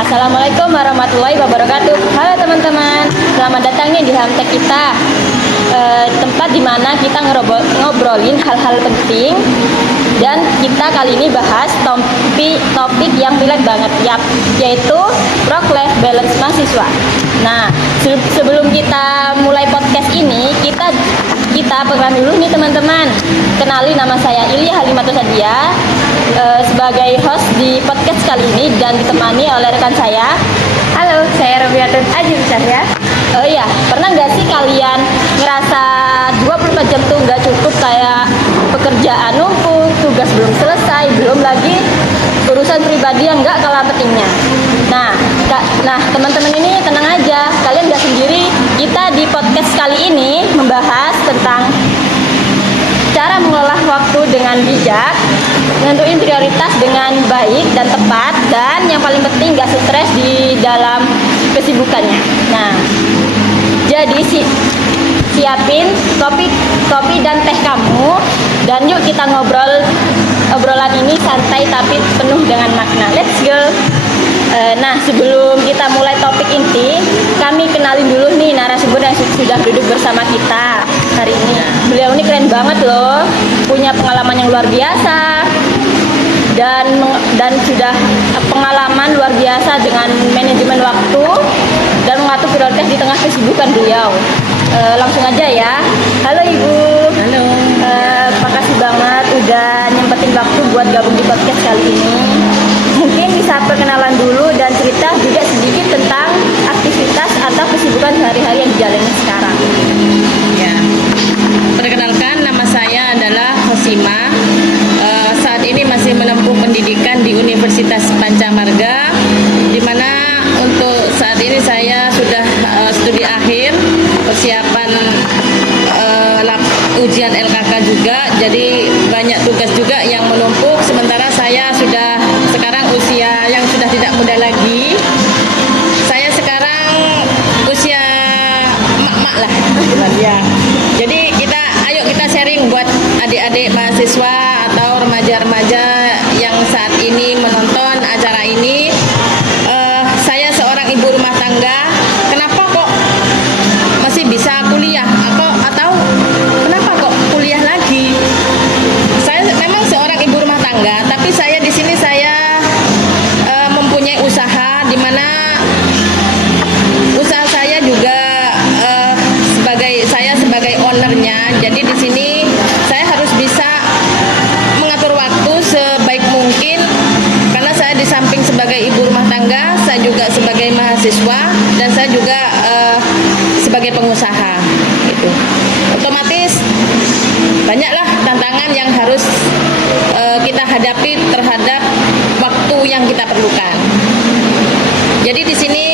Assalamualaikum warahmatullahi wabarakatuh. Halo teman-teman, selamat datang nih di Hamtek kita, tempat dimana kita ngobrolin hal-hal penting. Dan kita kali ini bahas topik yang relate banget, yaitu work-life balance mahasiswa. Nah, sebelum kita mulai podcast ini, kita perkenalan dulu nih teman-teman. Kenalin, nama saya Ilya Halimatus Sadia, sebagai host di podcast kali ini dan ditemani oleh rekan saya. Halo, saya Robiatun Ajim Cahya. Oh iya, pernah nggak sih kalian ngerasa 24 jam tuh nggak cukup, kayak pekerjaan numpuk, tugas belum selesai, belum lagi urusan pribadi yang nggak kalah pentingnya. Nah teman-teman ini tenang aja, kalian nggak sendiri. Kita di podcast kali ini membahas tentang cara mengolah waktu dengan bijak, nentuin prioritas dengan baik dan tepat, dan yang paling penting gak stres di dalam kesibukannya. Nah, jadi siapin kopi dan teh kamu, dan yuk kita obrolan ini santai tapi penuh dengan makna. Let's go. Nah, sebelum kita mulai topik inti, kami kenalin dulu nih narasumber yang sudah duduk bersama kita hari ini. Beliau ini keren banget loh, punya pengalaman yang luar biasa dan sudah pengalaman luar biasa dengan manajemen waktu dan mengatur prioritas di tengah kesibukan beliau. Langsung aja ya. Halo Ibu. Halo. Makasih banget udah nyempetin waktu buat gabung di podcast kali ini. Mungkin bisa perkenalan dulu dan cerita juga sedikit tentang aktivitas atau kesibukan sehari-hari yang dijalani sekarang. Ya, perkenalkan, nama saya adalah Hosima. Saat ini masih menempuh pendidikan di Universitas Pancamarga, di mana untuk saat ini saya sudah studi akhir, persiapan ujian LKK juga, jadi banyak tugas juga yang menumpuk. Sementara saya sudah sekarang usia yang sudah tidak muda lagi. Saya sekarang usia emak-emak lah, ya. Jadi ayo kita sharing buat adik-adik mahasiswa atau remaja-remaja yang saat ini menonton acara ini. Saya seorang ibu rumah tangga. Kenapa kok masih bisa kuliah? Atau kenapa kok kuliah lagi? Saya memang seorang ibu rumah tangga, tapi saya di sini mempunyai usaha, di mana usaha saya juga saya sebagai ownernya. Jadi di sini saya harus bisa mengatur waktu sebaik mungkin, karena saya di samping sebagai ibu rumah tangga, saya juga sebagai mahasiswa, dan saya juga sebagai pengusaha gitu. Otomatis banyaklah tantangan yang harus kita hadapi terhadap waktu yang kita perlukan. Jadi di sini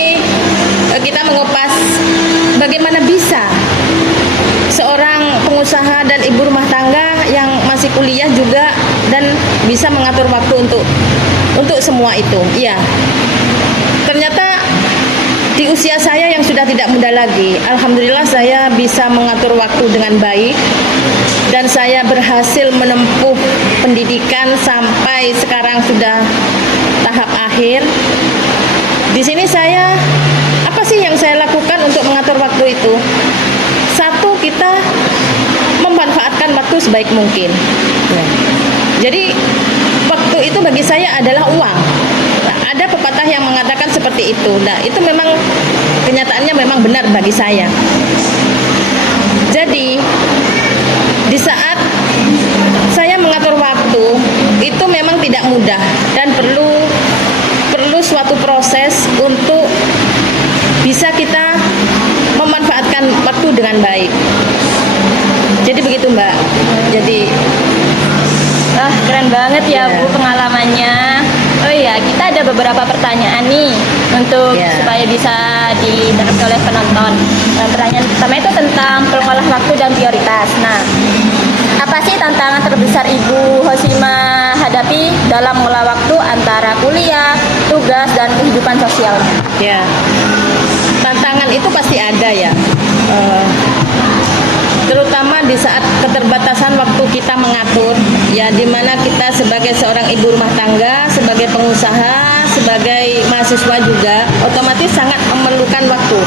kita mengupas bagaimana bisa seorang pengusaha dan ibu rumah tangga yang masih kuliah juga dan bisa mengatur waktu untuk semua itu. Iya. Ternyata di usia saya yang sudah tidak muda lagi, alhamdulillah saya bisa mengatur waktu dengan baik, dan saya berhasil menempuh pendidikan sampai sekarang sudah tahap akhir. Di sini apa sih yang saya lakukan untuk mengatur waktu itu? Satu, kita memanfaatkan waktu sebaik mungkin. Jadi waktu itu bagi saya adalah uang. Nah, ada pepatah yang mengatakan seperti itu. Nah, itu memang kenyataannya memang benar bagi saya. Jadi di saat saya mengatur waktu itu memang tidak mudah dan perlu suatu proses untuk bisa kita memanfaatkan waktu dengan baik. Jadi begitu Mbak. Jadi keren banget ya Bu pengalamannya. Oh iya, kita ada beberapa pertanyaan nih untuk supaya bisa ditanggapi oleh penonton. Pertanyaan pertama itu tentang pengolah waktu dan prioritas. Nah, apa sih tantangan terbesar Ibu Hosima hadapi dalam mengolah waktu antara kuliah, tugas, dan kehidupan sosialnya? Ya, tantangan itu pasti ada ya. Terutama di saat keterbatasan kita mengatur, ya dimana kita sebagai seorang ibu rumah tangga, sebagai pengusaha, sebagai mahasiswa juga, otomatis sangat memerlukan waktu.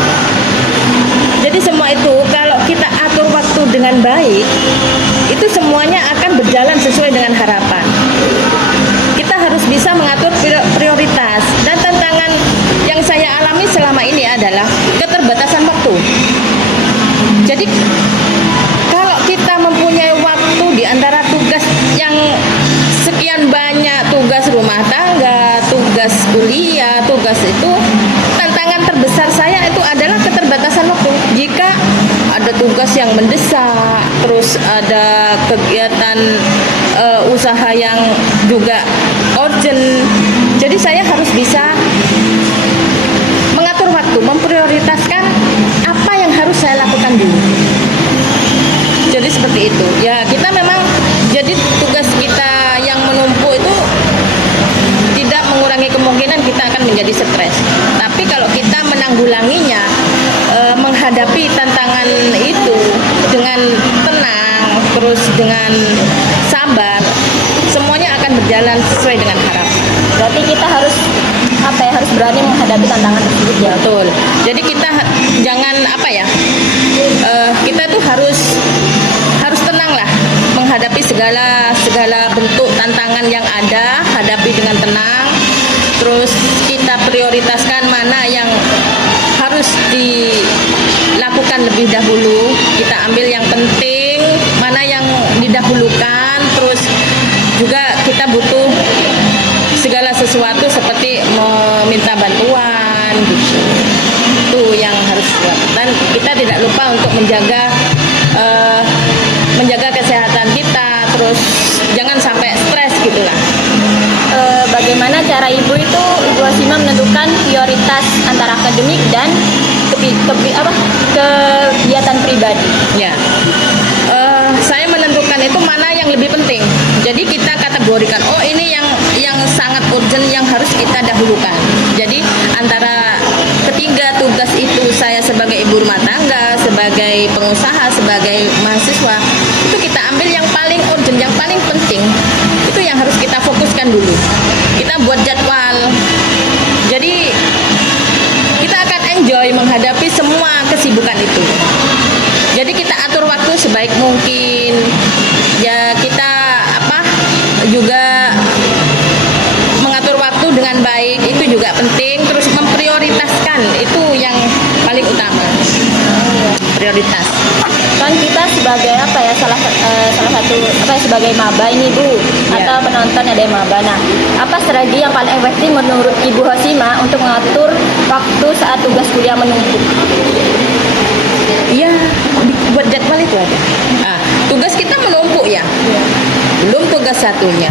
Jadi semua itu kalau kita atur waktu dengan baik, itu semuanya akan berjalan sesuai dengan harapan. Kita harus bisa mengatur prioritas, dan tantangan yang saya alami selama ini adalah keterbatasan waktu. Jadi kalau kita mempunyai waktu di antara tugas yang sekian banyak, tugas rumah tangga, tugas kuliah, tugas itu, tantangan terbesar saya itu adalah keterbatasan waktu. Jika ada tugas yang mendesak, terus ada kegiatan usaha yang juga urgent, jadi saya harus bisa mengatur waktu, memprioritaskan apa yang harus saya lakukan dulu. Jadi seperti itu. Ya, kita memang jadi tugas kita yang menumpuk itu tidak mengurangi kemungkinan kita akan menjadi stres. Tapi kalau kita menanggulanginya, menghadapi tantangan itu dengan tenang, terus dengan sabar, semuanya akan berjalan sesuai dengan harapan. Berarti kita harus harus berani menghadapi tantangan tersebut ya. Betul. Jadi kita jangan kita tuh harus tenang lah menghadapi segala bentuk tantangan yang ada, hadapi dengan tenang. Terus kita prioritaskan mana yang harus dilakukan lebih dahulu, kita ambil yang penting, mana yang didahulukan. Terus juga kita butuh segala sesuatu seperti meminta bantuan gitu. Itu yang harus buat. Dan kita tidak lupa untuk menjaga kesehatan kita, terus jangan sampai stres gitulah. Bagaimana cara Ibu Hasima menentukan prioritas antara akademik dan kegiatan pribadi? Ya, saya menentukan itu mana yang lebih penting. Jadi kita kategorikan, oh ini yang sangat urgent yang harus kita dahulukan. Jadi antara ketiga tugas itu, saya sebagai ibu rumah tangga, sebagai pengusaha, sebagai mahasiswa, itu kita ambil yang paling urgent, yang paling penting. Itu yang harus kita fokuskan dulu. Kita buat jadwal. Jadi kita akan enjoy menghadapi semua kesibukan itu. Jadi kita atur waktu sebaik mungkin. Ya kita juga mengatur waktu dengan baik itu juga penting. Terus memprioritaskan itu yang paling utama. Prioritas. Kan kita sebagai salah satu sebagai maba ini Bu, atau penonton ada yang maba. Nah, apa strategi yang paling efektif menurut Ibu Hasima untuk mengatur waktu saat tugas kuliah menumpuk? Iya, buat jadwal itu aja. Tugas kita menumpuk ya. Belum tugas satunya.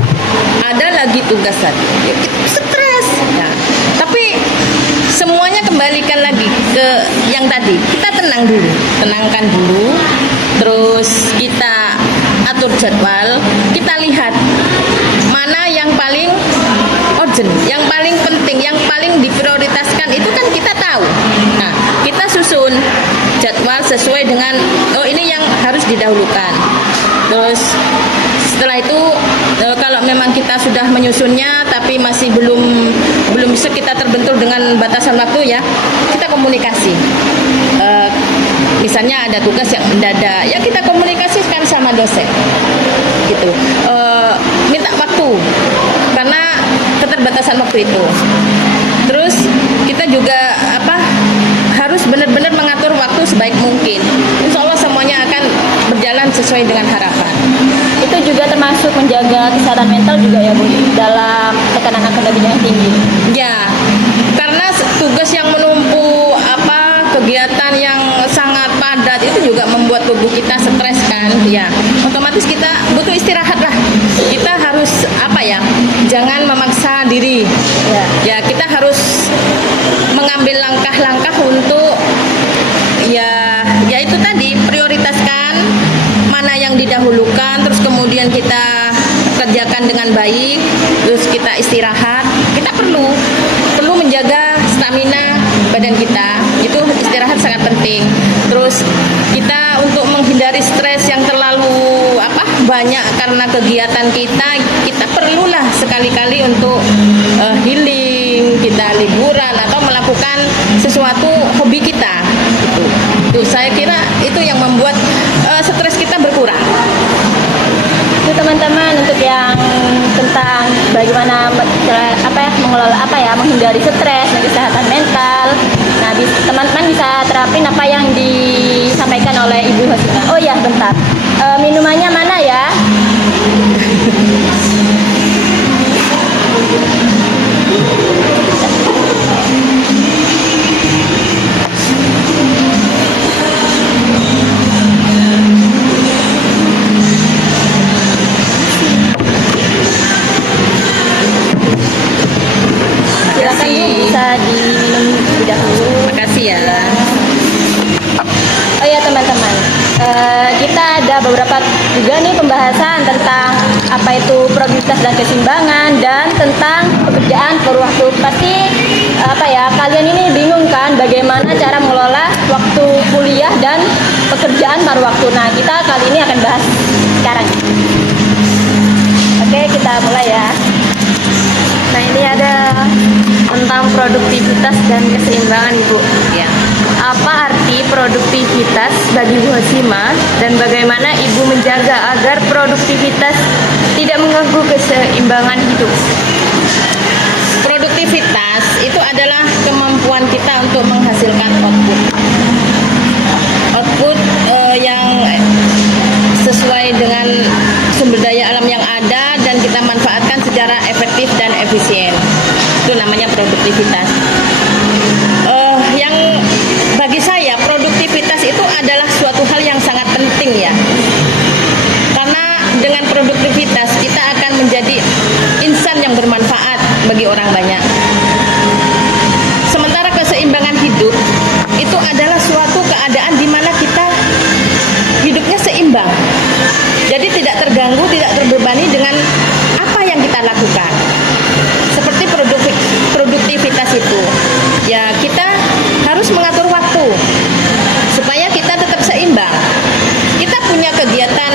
Ada lagi tugas satu. Ya, kita stres. Nah, tapi semuanya kembalikan lagi ke yang tadi. Kita tenang dulu, tenangkan dulu. Terus kita atur jadwal. Kita lihat mana yang paling urgent, yang paling penting, yang paling diprioritaskan itu kan kita tahu. Nah, kita susun jadwal sesuai dengan ini yang harus didahulukan. Terus setelah itu kalau memang kita sudah menyusunnya tapi masih belum bisa kita terbentur dengan batasan waktu ya, kita komunikasi. Misalnya ada tugas yang mendadak, ya kita komunikasikan sama dosen gitu. Minta waktu karena keterbatasan waktu itu. Terus kita juga harus benar-benar mengatur waktu sebaik mungkin. Insya Allah semuanya akan berjalan sesuai dengan harapan. Itu juga termasuk menjaga kesehatan mental juga ya Bu, dalam tekanan akademik yang tinggi. Ya, karena tugas yang menumpuk, kegiatan yang sangat padat itu juga membuat tubuh kita stres kan. Ya, otomatis kita butuh istirahat lah. Kita harus jangan memaksa diri. Ya, kita harus mengambil langkah-langkah untuk ya itu tadi, prioritaskan mana yang didahulukan, terus kemudian kita kerjakan dengan baik, terus kita istirahat. Kita perlu menjaga stamina badan kita, itu istirahat sangat penting. Terus kita untuk menghindari stres yang terlalu banyak karena kegiatan kita perlulah sekali-kali untuk healing, kita liburan atau melakukan sesuatu hobi kita. Itu saya kira itu yang membuat stres kita berkurang. Itu teman-teman untuk yang tentang bagaimana mengelola menghindari stres dan kesehatan mental. Nah, teman-teman bisa terapin apa yang disampaikan oleh Ibu Hosima. Oh ya, bentar. Minumannya mana ya? Silakan Bu, bisa diminum terlebih dahulu. Makasih ya. Oh ya teman-teman, kita ada beberapa juga nih pembahasan tentang apa itu produktivitas dan keseimbangan dan tentang pekerjaan paruh waktu. Pasti kalian ini bingung kan bagaimana cara mengelola waktu kuliah dan pekerjaan paruh waktu. Nah, kita kali ini akan bahas sekarang. Oke, kita mulai ya. Nah, ini ada tentang produktivitas dan keseimbangan, Ibu. Ya. Apa arti produktivitas bagi Bu Hosima dan bagaimana Ibu menjaga agar produktivitas tidak mengganggu keseimbangan hidup? Produktivitas itu adalah kemampuan kita untuk menghasilkan output yang sesuai dengan sumber daya alam yang ada dan kita manfaatkan secara efektif dan efisien. Itu namanya produktivitas. Yang bagi saya produktivitas itu adalah suatu hal yang sangat penting ya. Karena dengan produktivitas kita akan menjadi insan yang bermanfaat bagi orang banyak. Sementara keseimbangan hidup itu adalah suatu keadaan di mana kita hidupnya seimbang. Jadi tidak terganggu, tidak terbebani dengan apa yang kita lakukan. Seperti produktivitas itu, ya kita harus mengatur waktu supaya kita tetap seimbang. Kita punya kegiatan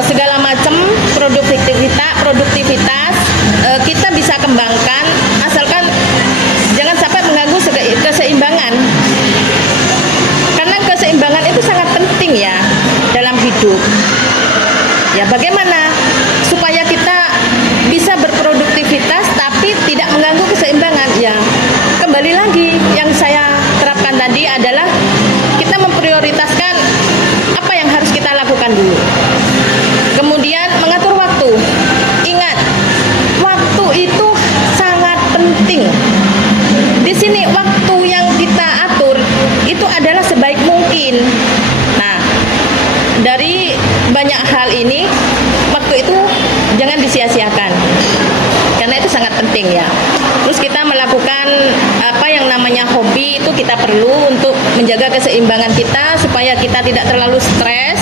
segala macam produktivitas kita bisa kembangkan asalkan jangan sampai mengganggu keseimbangan. Karena keseimbangan itu sangat penting ya dalam hidup. Ya, bagaimana supaya kita bisa berproduktivitas tapi tidak mengganggu keseimbangan? Ya, kembali lagi yang saya terapkan tadi adalah kita memprioritaskan apa yang harus kita lakukan dulu. Kemudian mengatur waktu. Ingat, waktu itu sangat penting. Di sini waktu yang kita atur itu adalah sebaik mungkin. Nah, dari banyak hal ini waktu itu jangan disia-siakan karena itu sangat penting ya. Terus kita melakukan apa yang namanya hobi itu kita perlu untuk menjaga keseimbangan kita supaya kita tidak terlalu stres.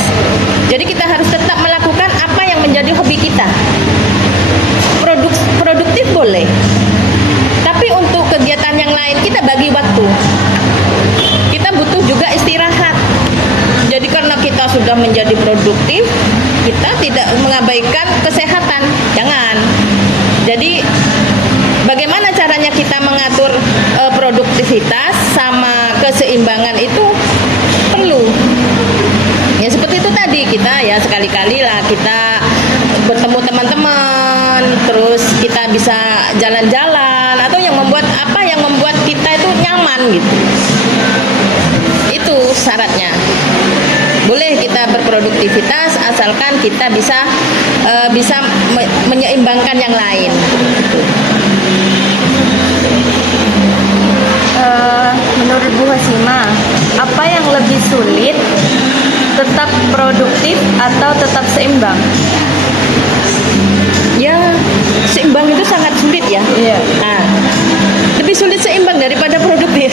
Jadi kita harus tetap melakukan apa yang menjadi hobi kita. Produktif boleh, tapi untuk kegiatan yang lain kita bagi waktu. Kita butuh juga istirahat. Jadi karena kita sudah menjadi produktif, kita tidak mengabaikan kesehatan. Jangan. Jadi bagaimana caranya kita mengatur produktivitas sama keseimbangan itu perlu. Ya seperti itu tadi, kita ya sekali-kali lah kita bertemu teman-teman, terus kita bisa jalan-jalan atau yang membuat kita itu nyaman gitu. Itu syaratnya. Boleh kita berproduktivitas asalkan kita bisa menyeimbangkan yang lain. Menurut Bu Hosima, apa yang lebih sulit, tetap produktif atau tetap seimbang? Ya, seimbang itu sangat sulit ya. Iya. Nah, lebih sulit seimbang daripada produktif.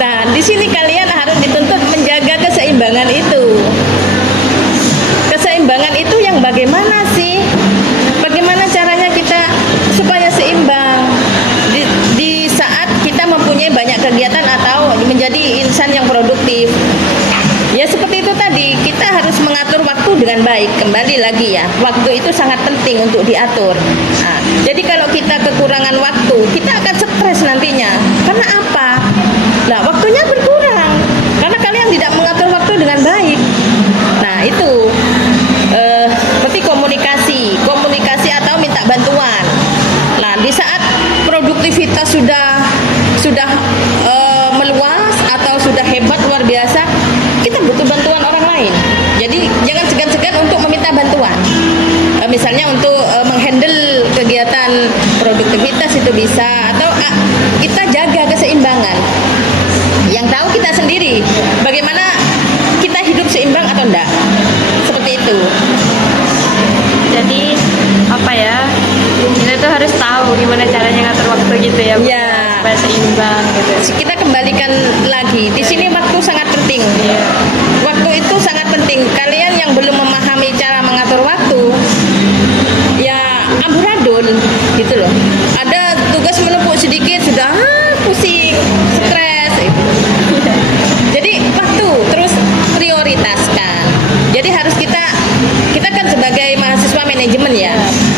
Nah, di sini kalian harus dituntut menjaga keseimbangan itu. Keseimbangan itu yang bagaimana sih? Bagaimana caranya kita supaya seimbang di saat kita mempunyai banyak kegiatan atau menjadi insan yang produktif? Ya seperti itu tadi, kita harus mengatur waktu dengan baik. Kembali lagi ya, waktu itu sangat penting untuk diatur. Nah, jadi kalau kita kekurangan waktu, kita akan stres nantinya. Karena apa? Nah, waktunya berkurang karena kalian tidak mengatur waktu dengan baik. Nah, itu berarti komunikasi atau minta bantuan. Nah, di saat produktivitas sudah meluas atau sudah hebat luar biasa, kita butuh bantuan orang lain. Jadi jangan segan-segan untuk meminta bantuan. Misalnya untuk menghandle kegiatan produktivitas itu bisa, atau kita jaga keseimbangan. Yang tahu kita sendiri bagaimana kita hidup seimbang atau enggak. Seperti itu. Jadi apa ya? Kita tuh harus tahu gimana caranya ngatur waktu gitu ya, Bu, Ya. supaya seimbang gitu. Kita kembalikan lagi. Di sini waktu sangat penting. Iya. Waktu itu sangat penting. Kalian yang belum memahami cara mengatur waktu, ya amburadul gitu loh. Ada tugas menumpuk sedikit sudah pusing, stres. Jadi waktu terus prioritaskan. Jadi harus kita kan sebagai mahasiswa manajemen ya.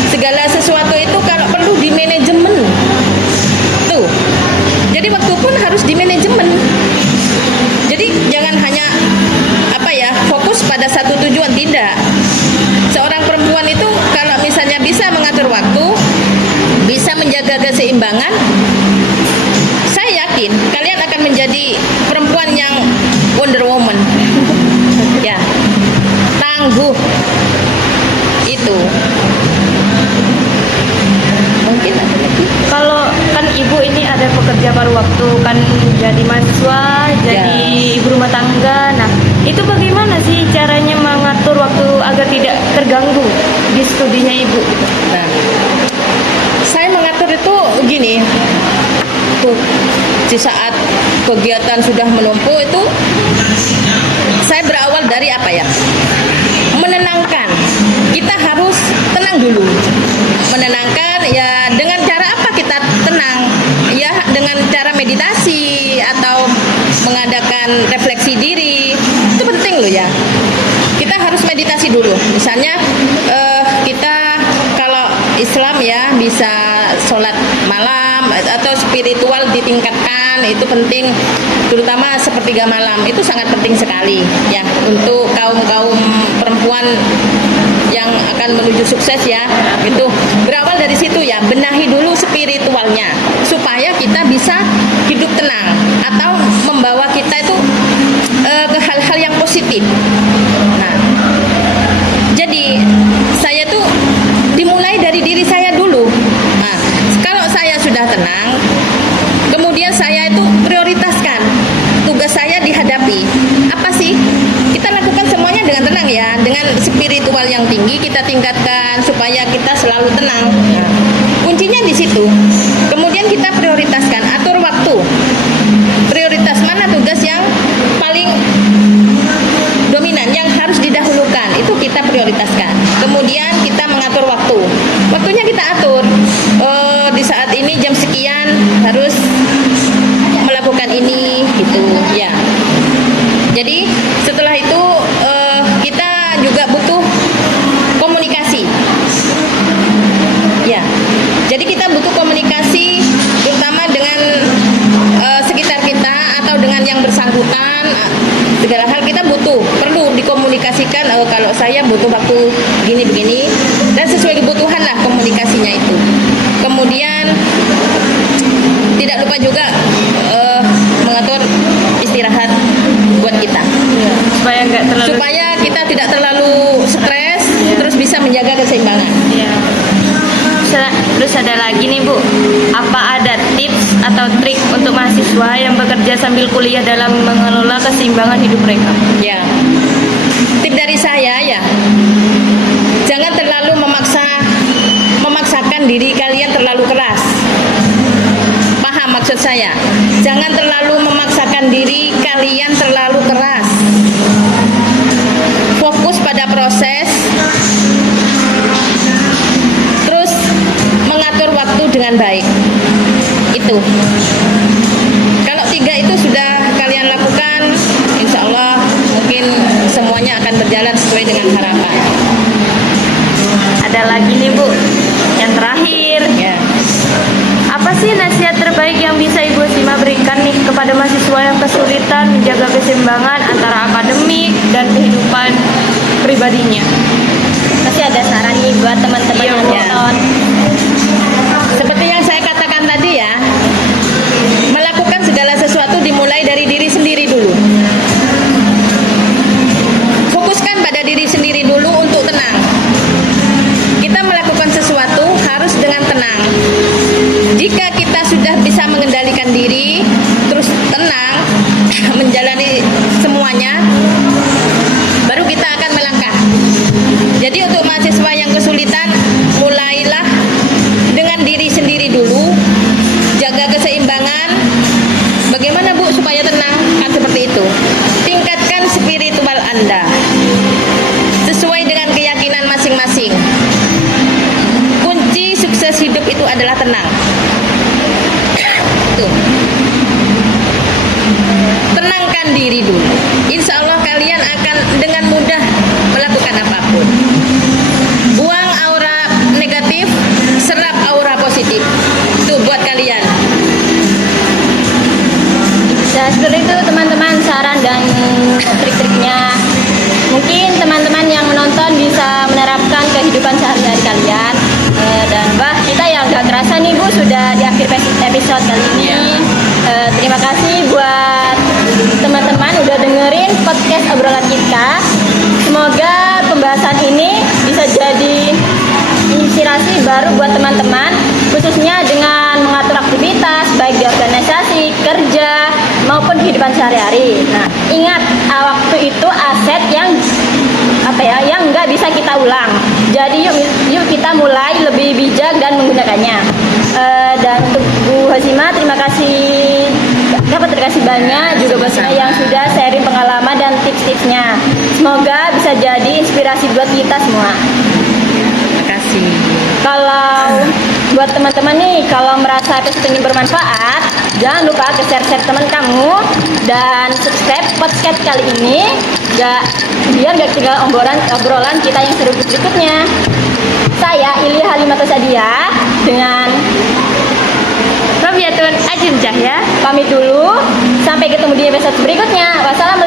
Segala sesuatu itu kalau perlu di manajemen. Tuh. Jadi waktu pun harus di manajemen. Jadi jangan hanya fokus pada satu tujuan, tidak. Seorang perempuan itu kalau misalnya bisa mengatur waktu, bisa menjaga keseimbangan, saya yakin kalian akan menjadi perempuan yang Wonder Woman. Ya. Tangguh. Itu. Mungkin ada lagi. Kalau kan ibu ini ada pekerja paruh waktu, kan jadi mahasiswa, jadi ibu rumah tangga. Nah, itu bagaimana sih caranya mengatur waktu agar tidak terganggu di studinya ibu? Nah, saya mengatur itu gini. Tuh, di saat kegiatan sudah menumpuk itu, saya berawal dari apa ya? Menenangkan. Kita harus tenang dulu. Menenangkan ya dengan cara apa kita tenang? Ya dengan cara meditasi atau mengadakan refleksi diri. Itu penting loh ya. Kita harus meditasi dulu. Misalnya kita kalau Islam ya bisa sholat malam atau spiritual ditingkatkan, itu penting, terutama sepertiga malam itu sangat penting sekali ya untuk kaum perempuan yang akan menuju sukses ya. Itu berawal dari situ ya, benahi dulu spiritualnya supaya kita bisa hidup tenang atau membawa kita itu ke hal-hal yang positif. Nah, jadi saya tuh dimulai dari diri saya dulu. Nah, kalau saya sudah tenang, kemudian saya itu prioritaskan tugas saya dihadapi. Apa sih? Kita lakukan semuanya dengan tenang ya, dengan spiritual yang tinggi kita tingkatkan supaya kita selalu tenang. Nah, kuncinya di situ. Kemudian kita prioritaskan, atur waktu. Prioritas mana tugas yang paling dominan, yang harus didahulukan, itu kita prioritaskan. Kemudian kita mengatur waktu. Waktunya kita atur. Di saat ini jam sekian harus melakukan ini, gitu ya. Jadi setelah itu kita juga butuh komunikasi. Ya. Jadi kita butuh komunikasi terutama dengan sekitar kita atau dengan yang bersangkutan. Segala hal kita perlu dikomunikasikan. Kalau saya butuh waktu begini dan sesuai kebutuhan lah komunikasinya itu. Kemudian tidak lupa juga mengatur istirahat buat kita. Ya, supaya kita tidak terlalu stres, terus bisa menjaga keseimbangan. Ya. Terus ada lagi nih Bu, apa ada tips atau trik untuk mahasiswa yang bekerja sambil kuliah dalam mengelola keseimbangan hidup mereka? Ya, tip dari saya ya, jangan terlalu memaksakan diri kalian terlalu keras. Paham maksud saya? Jangan terlalu memaksakan diri kalian terlalu keras. Fokus pada proses, terus mengatur waktu dengan baik. Itu. Kalau 3 itu sudah kalian lakukan, insya Allah mungkin semuanya akan berjalan sesuai dengan harapan. Pak. Ada lagi nih Bu, yang terakhir. Ya. Apa sih nasihat terbaik yang bisa Ibu Hosima berikan nih kepada mahasiswa yang kesulitan menjaga keseimbangan antara akademik dan kehidupan pribadinya? Masih ada saran nih buat teman-teman Iya, yang Bu. nonton. Seperti yang saya katakan tadi ya, melakukan segala sesuatu dimulai dari diri sendiri dulu. Fokuskan pada diri sendiri dulu untuk tenang. Kita melakukan sesuatu harus dengan tenang. Jika kita sudah bisa mengendalikan diri, terus tenang, menjalani semuanya, baru kita akan melangkah. Jadi untuk mahasiswa yang kesulitan, mulailah dengan diri sendiri dulu, jaga keseimbangan. Bagaimana Bu supaya tenang? Kan seperti itu. Tingkatkan spiritual Anda sesuai dengan keyakinan masing-masing. Kunci sukses hidup itu adalah tenang. Tuh. Tenangkan diri dulu. Insya Allah kalian akan dengan mudah melakukan apapun. Buang aura negatif, serap aura positif. Tuh buat kalian. Nah, seperti itu teman-teman saran dan trik-triknya. Mungkin teman-teman yang menonton bisa menerapkan kehidupan sehari-hari kalian. Dan wah, kita yang gak kerasa nih Bu sudah di akhir episode kali ini. Terima kasih buat teman-teman udah dengerin podcast obrolan kita. Semoga pembahasan ini bisa jadi inspirasi baru buat teman-teman, khususnya dengan mengatur aktivitas baik di organisasi, kerja maupun kehidupan sehari-hari. Nah, ingat waktu itu aset yang yang nggak bisa kita ulang. Jadi yuk kita mulai lebih bijak dan menggunakannya. Dan untuk Bu Hosima, terima kasih banyak juga buat saya yang sudah sharing pengalaman dan tips-tipsnya. Semoga bisa jadi inspirasi buat kita semua. Terima kasih. Kalau buat teman-teman nih, kalau merasa episode ini bermanfaat, jangan lupa ke share teman kamu dan subscribe podcast kali ini, biar gak ketinggalan obrolan kita yang seru berikutnya. Saya Ili Halimatus Sadia dengan Robiatun Ajun Cahya. pamit dulu. Sampai ketemu di episode berikutnya. Wassalamualaikum.